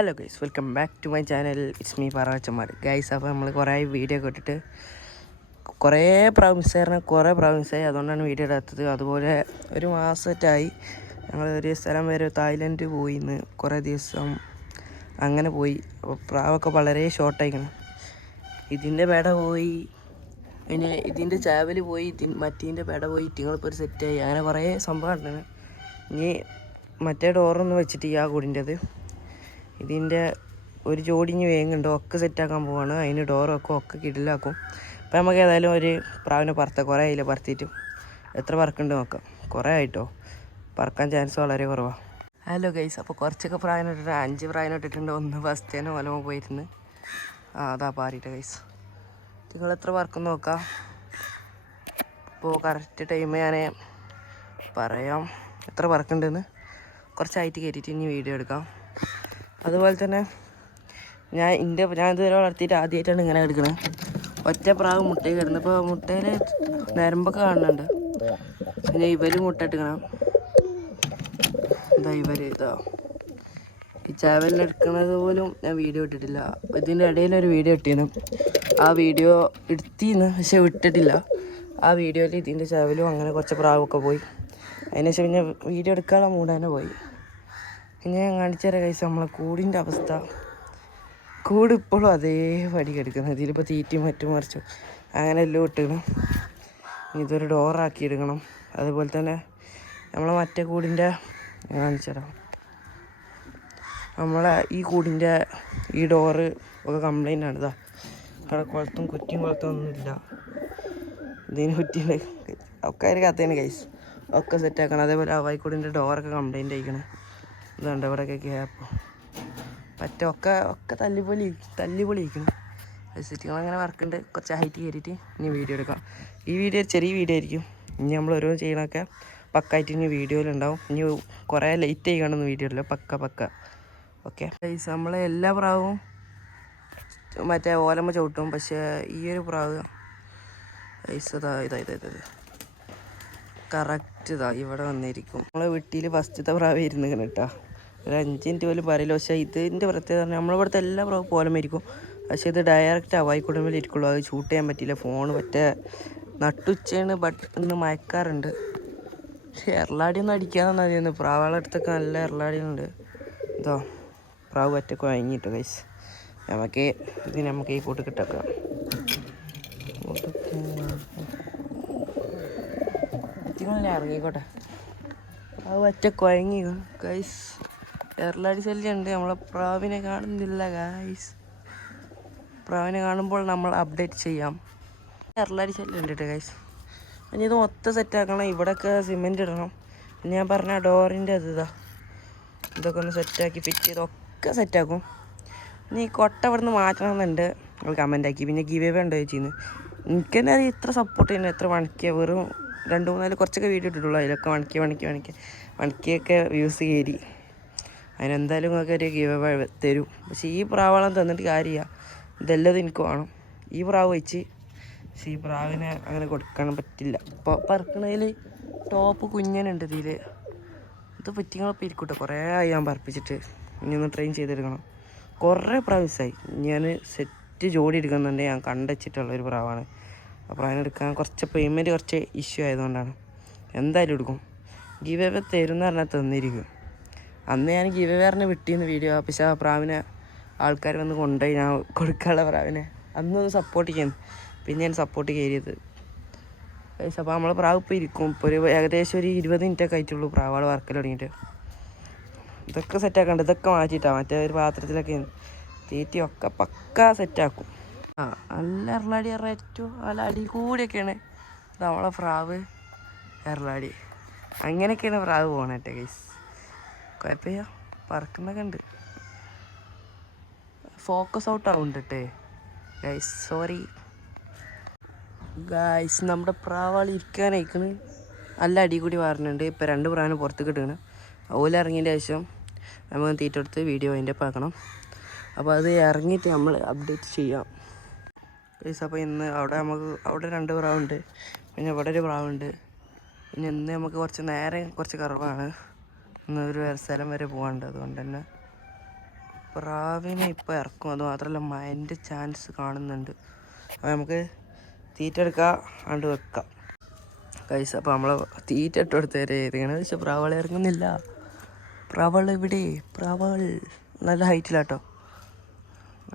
Hello guys, welcome back to my channel. It's me പറവച്ചന്മാർ guys. അപ്പോൾ നമ്മൾ കുറേ വീഡിയോ ഒക്കെ ഇട്ടിട്ട് കുറേ പ്രാവശ്യമായി അതുകൊണ്ടാണ് വീഡിയോ ഇടാത്തത്. അതുപോലെ ഒരു മാസമായിട്ടായി ഞങ്ങൾ ഒരു സ്ഥലം വരെ തായ്ലൻഡ് പോയിന്ന് കുറേ ദിവസം അങ്ങനെ പോയി. അപ്പോൾ പ്രാവൊക്കെ വളരെ ഷോർട്ടായിക്കണം. ഇതിൻ്റെ പേട പോയി, പിന്നെ ഇതിൻ്റെ ചാവൽ പോയി, മറ്റീൻ്റെ പേട പോയി, ഇറ്റിങ്ങളിപ്പോൾ ഒരു സെറ്റായി. അങ്ങനെ കുറേ സംഭവം ഉണ്ടെന്ന്. ഇനി മറ്റേ ഡോറൊന്നും വെച്ചിട്ട് ആ കൂടിൻ്റെത് ഇതിൻ്റെ ഒരു ജോഡിഞ്ഞ് വേങ്ങുണ്ട്, ഒക്കെ സെറ്റാക്കാൻ പോവാണ്. അതിന് ഡോറൊക്കെ കിടിലാക്കും. അപ്പോൾ നമുക്ക് ഏതായാലും ഒരു പ്രാവിനെ കുറേ ആയില്ല പറത്തിയിട്ടും. എത്ര പറക്കുന്നുണ്ട് നോക്കാം. കുറേ ആയിട്ടോ, പറക്കാൻ ചാൻസ് വളരെ കുറവാണ്. ഹലോ ഗൈസ്, അപ്പോൾ കുറച്ചൊക്കെ പ്രാവിനെ ഇട്ടിട്ട് 5 പ്രാവിനെ ഇട്ടിട്ടുണ്ട്. ഒന്ന് ഫസ്റ്റേനെ ഒലമ പോയിരുന്ന് അതാ പാറിയിട്ട് ഗൈസ്. നിങ്ങൾ എത്ര പറക്കും നോക്കാം. ഇപ്പോൾ കറക്റ്റ് ടൈം ഞാൻ പറയാം എത്ര പറക്കുന്നുണ്ടെന്ന്. കുറച്ചായിട്ട് കയറ്റിയിട്ട് ഇനി വീഡിയോ എടുക്കാം. അതുപോലെ തന്നെ ഞാൻ ഇതുവരെ വളർത്തിയിട്ട് ആദ്യമായിട്ടാണ് ഇങ്ങനെ എടുക്കുന്നത്. ഒറ്റ പ്രാവ് മുട്ടയിൽ കിടന്നപ്പോൾ മുട്ടയിൽ നരമ്പൊക്കെ കാണുന്നുണ്ട്. പിന്നെ ഇവർ മുട്ട ഇട്ടിക്കണം. ഇതാ ഈ ചാവലിനെടുക്കുന്നത് പോലും ഞാൻ വീഡിയോ ഇട്ടിട്ടില്ല. ഇതിൻ്റെ ഇടയിലൊരു വീഡിയോ ഇട്ടിരുന്നു. ആ വീഡിയോ എടുത്തിന്ന് പക്ഷെ വിട്ടിട്ടില്ല. ആ വീഡിയോയിൽ ഇതിൻ്റെ ചാവലും അങ്ങനെ കുറച്ച് പ്രാവൊക്കെ പോയി. അതിനുശേഷം പിന്നെ വീഡിയോ എടുക്കാനുള്ള മൂഡ് തന്നെ പോയി. പിന്നെ ഞാൻ കാണിച്ചു തരാം ഗൈസ് നമ്മളെ കൂടിൻ്റെ അവസ്ഥ. കൂട് ഇപ്പോഴും അതേ പടി കിടക്കുന്നത്. ഇതിലിപ്പോൾ തീറ്റയും മറ്റും മറിച്ചും അങ്ങനെ എല്ലാം ഇട്ടിടണം. ഇതൊരു ഡോറാക്കി എടുക്കണം. അതുപോലെ തന്നെ നമ്മളെ മറ്റേ കൂടിൻ്റെ കാണിച്ചു തരാം. നമ്മളെ ഈ കൂടിൻ്റെ ഈ ഡോറ് ഒക്കെ കംപ്ലൈൻ്റ് ആണ്. ഇതാ അവിടെ കുറ്റിയും ഒന്നുമില്ല. ഇതിന് കുറ്റിയുണ്ട് ഒക്കെ ഒരു കഥയാണ് ഗൈസ്. ഒക്കെ സെറ്റാക്കണം. അതേപോലെ വായിക്കൂടിൻ്റെ ഡോറൊക്കെ കംപ്ലൈൻ്റ് ആയിക്കണം. ഇതുണ്ട് ഇവിടെയൊക്കെ ഗ്യാപ്പ് ഒക്കെ തല്ലിപ്പൊളിയിരിക്കണം. സെറ്റിങ്ങൾ അങ്ങനെ വർക്കുണ്ട്. കുറച്ച് ഹൈറ്റ് കയറിയിട്ട് ഇനി വീഡിയോ എടുക്കാം. ഈ വീഡിയോ ചെറിയ വീഡിയോ ആയിരിക്കും. ഇനി നമ്മൾ ഓരോ ചെയ്യണമൊക്കെ പക്കായിട്ട് ഇനി വീഡിയോയിലുണ്ടാവും. ഇനി കുറേ ലേറ്റ് ചെയ്യണമെന്ന് വീഡിയോ ഇല്ല. പക്ക ഓക്കെ ഗൈസ്. നമ്മളെ എല്ലാ പ്രാവും മറ്റേ ഓലമ്മ ചവിട്ടും. പക്ഷേ ഈ ഒരു പ്രാവ് ഗൈസ് ഇതാ കറക്റ്റ് ഇവിടെ വന്നിരിക്കും. നമ്മളെ വീട്ടിൽ ഫസ്റ്റത്തെ പ്രാവ് ഇരുന്നിങ്ങനെ കേട്ടോ. ഒരു 5 മിനിറ്റ് പോലും പറയില്ല. പക്ഷേ ഇതിൻ്റെ പ്രത്യേകത പറഞ്ഞാൽ നമ്മളിവിടുത്തെ എല്ലാ പ്രാവും പോലും ഇരിക്കും. പക്ഷേ ഇത് ഡയറക്റ്റ് അവായിക്കൂടുമ്പോൾ ഇരിക്കുള്ളൂ. അത് ഷൂട്ട് ചെയ്യാൻ പറ്റില്ല. ഫോൺ മറ്റേ നട്ടുച്ചയാണ്. ബട്ട് ഇന്ന് മയക്കാറുണ്ട്. എറലാടിയൊന്നും അടിക്കാമെന്ന് അറിയുന്നു. പ്രാവുകളടുത്തൊക്കെ നല്ല എറലാടിയുണ്ട്. ഇതോ പ്രാവ് പറ്റൊക്കെ വാങ്ങിട്ടോ ഗൈസ്. നമുക്ക് ഈ കൂട്ട് കിട്ടക്കാം. ഇറങ്ങിക്കോട്ടെ. പ്രാവ് പറ്റൊക്കെ വാങ്ങി ഗൈസ്. എറലാടി ശല്യം ഉണ്ട്. നമ്മളെ പ്രാവിനെ കാണുന്നില്ല ഗൈസ്. പ്രാവിനെ കാണുമ്പോൾ നമ്മൾ അപ്ഡേറ്റ് ചെയ്യാം. എറലാടി ശല്യം ഉണ്ട് കേട്ടോ ഗൈസ്. ഇനി ഇത് മൊത്തം സെറ്റാക്കണം. ഇവിടെയൊക്കെ സിമെൻറ്റ് ഇടണം. ഞാൻ പറഞ്ഞ ഡോറിൻ്റെ ഇതൊക്കെ ഒന്ന് സെറ്റാക്കി ഫിറ്റ് ചെയ്തൊക്കെ സെറ്റാക്കും. ഇനി കൊട്ട ഇവിടെ നിന്ന് മാറ്റണമെന്നുണ്ട്. നമ്മൾ കമൻ്റാക്കി. പിന്നെ ഗിവ് അവേ ഉണ്ടോ ചോദിച്ചിരുന്നു. എനിക്ക് തന്നെ അറിയാം ഇത്ര സപ്പോർട്ട് ചെയ്യുന്നത്. എത്ര മണിക്കുക വെറും 2-3 കുറച്ചൊക്കെ വീഡിയോ ഇട്ടിട്ടുള്ളൂ. അതിലൊക്കെ മണിക്കൊക്കെ വ്യൂസ് കയറി. അതിനെന്തായാലും നിങ്ങൾക്ക് ഒരു ഗിവ് അവേ തരും. പക്ഷേ ഈ പ്രാവളം തന്നിട്ട് കാര്യമില്ല. ഇതെല്ലാം എനിക്ക് വേണം. ഈ പ്രാവ് വെച്ച് പക്ഷേ ഈ പ്രാവിനെ അങ്ങനെ കൊടുക്കാൻ പറ്റില്ല. ഇപ്പോൾ പറക്കണതിൽ ടോപ്പ് കുഞ്ഞനുണ്ട് ഇതിൽ. ഇത് പറ്റിങ്ങളൊപ്പം ഇരിക്കട്ടെ. കുറേ ആയി ഞാൻ പറപ്പിച്ചിട്ട്. ഇനി ഒന്ന് ട്രെയിൻ ചെയ്തെടുക്കണം. കുറേ പ്രാവശ്യമായി. ഞാൻ സെറ്റ് ജോഡി എടുക്കുന്നുണ്ട്. ഞാൻ കണ്ടുവച്ചിട്ടുള്ളൊരു പ്രാവാണ്. അപ്പോൾ അതിനെടുക്കാൻ കുറച്ച് പേയ്മെൻറ്റ് കുറച്ച് ഇഷ്യൂ ആയതുകൊണ്ടാണ്. എന്തായാലും എടുക്കും. ഗിവ് അവേ തരുമെന്ന് പറഞ്ഞാൽ തന്നിരിക്കും. അന്ന് ഞാൻ ഗിവ് അവേ വിട്ടിരുന്നു വീഡിയോ. പക്ഷേ ആ പ്രാവിനെ ആൾക്കാർ വന്ന് കൊണ്ടുപോയി. ഞാൻ കൊടുക്കാനുള്ള പ്രാവിനെ അന്നൊന്ന് സപ്പോർട്ട് ചെയ്യുന്നു. പിന്നെ ഞാൻ സപ്പോർട്ട് കയറിയത്. അപ്പോൾ നമ്മൾ പ്രാവ് ഇപ്പോൾ ഇരിക്കും. ഇപ്പോൾ ഒരു ഏകദേശം ഒരു 20 മിനിറ്റൊക്കെ ആയിട്ടുള്ളൂ പ്രാവുകൾ വർക്കൽ തുടങ്ങിയിട്ട്. ഇതൊക്കെ സെറ്റാക്കണ്ട. ഇതൊക്കെ മാറ്റിയിട്ടാണ് മറ്റേ ഒരു പാത്രത്തിലൊക്കെ തീറ്റയൊക്കെ പക്കാ സെറ്റാക്കും. നല്ല എറലാടി ഏറ്റവും നല്ല അടി കൂടിയൊക്കെയാണ് നമ്മളെ പ്രാവ് എറലാടി. അങ്ങനെയൊക്കെയാണ് പ്രാവ് പോകണേട്ടെ ഗൈസ്. കുഴപ്പമില്ല, പറക്കുന്നൊക്കെ ഉണ്ട്. ഫോക്കസ് ഔട്ട് ആവുന്നുണ്ട് ഗൈസ്. Sorry guys. നമ്മുടെ പ്രാവാളി ഇരിക്കാനയക്കണ്. നല്ല അടി കൂടി വാറുന്നുണ്ട്. ഇപ്പോൾ 2 പ്രാവിനെ പുറത്ത് കിട്ടുകയാണ്. ഓല ഇറങ്ങിയതിൻ്റെ ശേഷം നമുക്ക് തീറ്റ എടുത്ത് വീഡിയോ അതിൻ്റെ ആക്കണം. അപ്പോൾ അത് ഇറങ്ങിയിട്ട് നമ്മൾ അപ്ഡേറ്റ് ചെയ്യാം ഗൈസ്. അപ്പോൾ ഇന്ന് അവിടെ 2 പ്രാവുണ്ട്. പിന്നെ ഇവിടെ ഒരു പ്രാവുണ്ട്. പിന്നെ ഇന്ന് നമുക്ക് കുറച്ച് കുറവാണ്. ഇന്ന് ഒരു സ്ഥലം വരെ പോകാനുണ്ട്. അതുകൊണ്ട് തന്നെ പ്രാവിനെ ഇപ്പോൾ ഇറക്കും. അത് മാത്രമല്ല മഴൻ്റെ ചാൻസ് കാണുന്നുണ്ട്. അപ്പോൾ നമുക്ക് തീറ്റ എടുക്കാം, ആണ്ട് വെക്കാം ഗൈസ്. അപ്പോൾ നമ്മൾ തീറ്റ ഇട്ട് കൊടുത്തേരെ ഇങ്ങനെ പക്ഷെ പ്രാവൾ ഇറങ്ങുന്നില്ല. പ്രാവൾ ഇവിടെ, പ്രാവൾ നല്ല ഹൈറ്റിലാട്ടോ.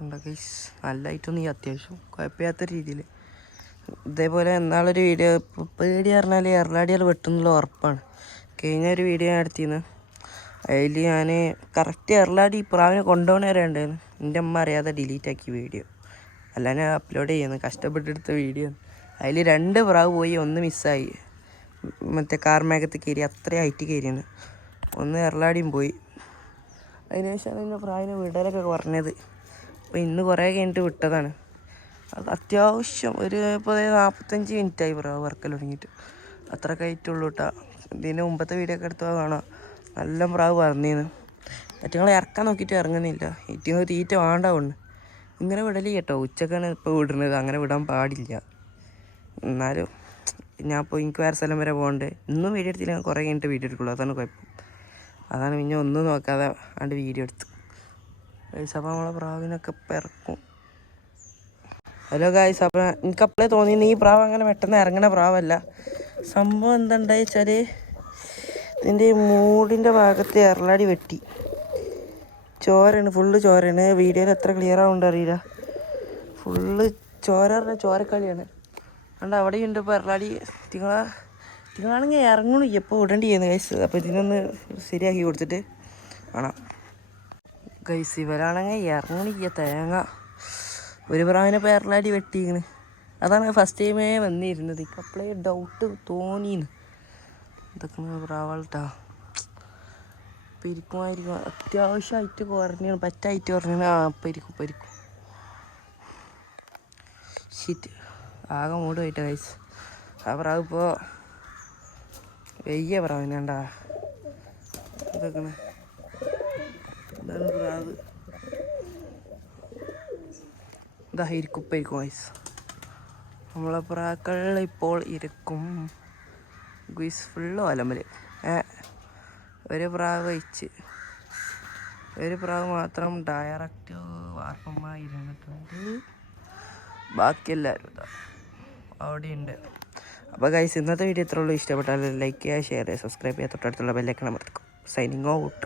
ഉണ്ടോ ഗൈസ്? നല്ല ഹൈറ്റൊന്നും ഈ അത്യാവശ്യം കുഴപ്പമില്ലാത്ത രീതിയിൽ. ഇതേപോലെ എന്നാളൊരു വീഡിയോ പേടി പറഞ്ഞാൽ എറലാടികൾ വെട്ടുന്നുള്ള ഉറപ്പാണ്. കഴിഞ്ഞ ഒരു വീഡിയോ ഞാൻ എടുത്തിരുന്നു. അതിൽ ഞാൻ കറക്റ്റ് എറലാടി പ്രാവിനെ കൊണ്ടുപോകണ വരെ ഉണ്ടായിരുന്നു. എൻ്റെ അമ്മ അറിയാതെ ഡിലീറ്റ് ആക്കി വീഡിയോ. അല്ല ഞാൻ അപ്ലോഡ് ചെയ്യുന്നു, കഷ്ടപ്പെട്ടെടുത്ത വീഡിയോ. അതിൽ 2 പ്രാവ് പോയി, 1 മിസ്സായി. മറ്റേ കാർമേഘത്ത് കയറി, അത്ര ഹൈറ്റ് കയറിയാണ്. 1 എറലാടിയും പോയി. അതിനുശേഷമാണ് പിന്നെ പ്രാവിനെ വിടലൊക്കെ കുറഞ്ഞത്. അപ്പോൾ ഇന്ന് കുറേ കഴിഞ്ഞിട്ട് വിട്ടതാണ്. അത് അത്യാവശ്യം ഇപ്പോൾ 45 മിനിറ്റായി പ്രാവ് വറക്കൽ തുടങ്ങിയിട്ട്. അത്ര കയറ്റുള്ളൂ കേട്ടോ. ഇതിന് മുമ്പത്തെ വീഡിയോ ഒക്കെ എടുത്താൽ കാണാം നല്ല പ്രാവ് പറഞ്ഞിരുന്നു. ഏറ്റങ്ങളെ ഇറക്കാൻ നോക്കിയിട്ട് ഇറങ്ങുന്നില്ല. ഏറ്റവും തീറ്റ വേണ്ടാവുണ്ട്. ഇങ്ങനെ വിടല് കേട്ടോ. ഉച്ചക്കാണ് ഇപ്പോൾ വിടുന്നത്, അങ്ങനെ വിടാൻ പാടില്ല. എന്നാലും ഞാൻ ഇപ്പോൾ എനിക്ക് വേറെ സ്ഥലം വരെ പോകണ്ടേ. ഇന്നും വീഡിയോ എടുത്തില്ല, കുറേ കഴിഞ്ഞിട്ട് വീഡിയോ എടുക്കുള്ളൂ. അതാണ് കുഴപ്പം. അതാണ് പിന്നെ ഒന്നും നോക്കാതെ ആണ്ട് വീഡിയോ എടുത്ത് ഗൈസ്. അപ്പോൾ നമ്മളെ പ്രാവിനൊക്കെ ഇപ്പം ഇറക്കും. ഹലോ ഗൈസ്, അപ്പോൾ എനിക്ക് അപ്പോഴേ തോന്നിയിരുന്നു ഈ പ്രാവ് അങ്ങനെ പെട്ടെന്ന് ഇറങ്ങണ പ്രാവല്ല. സംഭവം എന്തുണ്ടായി വെച്ചാൽ ഇതിൻ്റെ മൂടിൻ്റെ ഭാഗത്ത് എറലാടി വെട്ടി. ചോരയാണ്, ഫുള്ള് ചോരയാണ്. വീഡിയോയിൽ എത്ര ക്ലിയർ ആവുന്നുണ്ട് അറിയില്ല. ഫുള്ള് ചോര പറഞ്ഞാൽ ചോരക്കളിയാണ്. അതുകൊണ്ട് അവിടെയുണ്ട് ഇപ്പോൾ എറലാടി. തിങ്ങളാണെങ്കിൽ ഇറങ്ങണു എപ്പോൾ വിടേണ്ടി ചെയ്യുന്നു ഗൈസ്. അപ്പോൾ ഇതിനൊന്ന് ശരിയാക്കി കൊടുത്തിട്ട് കാണാം ഗൈസ്. ഇവരാണെങ്കിൽ ഇറങ്ങണില്ല തേങ്ങ. ഒരു പ്രാവിനെ ഇപ്പോൾ എറലാടി വെട്ടിയിരിക്കണ്. അതാണ് ഫസ്റ്റ് ടൈമേ വന്നിരുന്നത്. ഇപ്പം അപ്പോഴേ ഡൗട്ട് തോന്നിന്ന് ഇതൊക്കെ പ്രാവൾട്ടാ. ഇപ്പം ഇരിക്കുമായിരിക്കും. അത്യാവശ്യമായിട്ട് കുറഞ്ഞാണ്, പറ്റായിട്ട് കുറഞ്ഞാണ്. ഇപ്പം ഇരിക്കും. ഷീറ്റ് ആകെ മൂട് പോയിട്ട് ഗൈസ്. ആ പ്രാവ് ഇപ്പോൾ വെയ്യ പ്രാവിനാണ്ടാ. ഇതൊക്കെ ഇതാണ് പ്രാവ്. ഇതാ ഇരിക്കും ഗൈസ്. നമ്മളെ പ്രാക്കൾ ഇപ്പോൾ ഇരിക്കും ഗൈസ്. ഫുള്ള് ഒലമ്പൽ. ഒരു പ്രാവ് വെച്ച്, ഒരു പ്രാവ് മാത്രം ഡയറക്റ്റ് വാർപ്പമായി ഇരുന്നിട്ടുണ്ട്. ബാക്കിയെല്ലാവരും ഇതാ അവിടെയുണ്ട്. അപ്പോൾ ഗൈസ് ഇന്നത്തെ വീഡിയോ ഇത്രയുള്ളൂ. ഇഷ്ടപ്പെട്ടാൽ ലൈക്ക് ചെയ്യുക, ഷെയർ ചെയ്യുക, സബ്സ്ക്രൈബ് ചെയ്യുക, തൊട്ടടുത്തുള്ള ബെല്ലൈക്കൺ അമർത്തിക്കും. Signing out.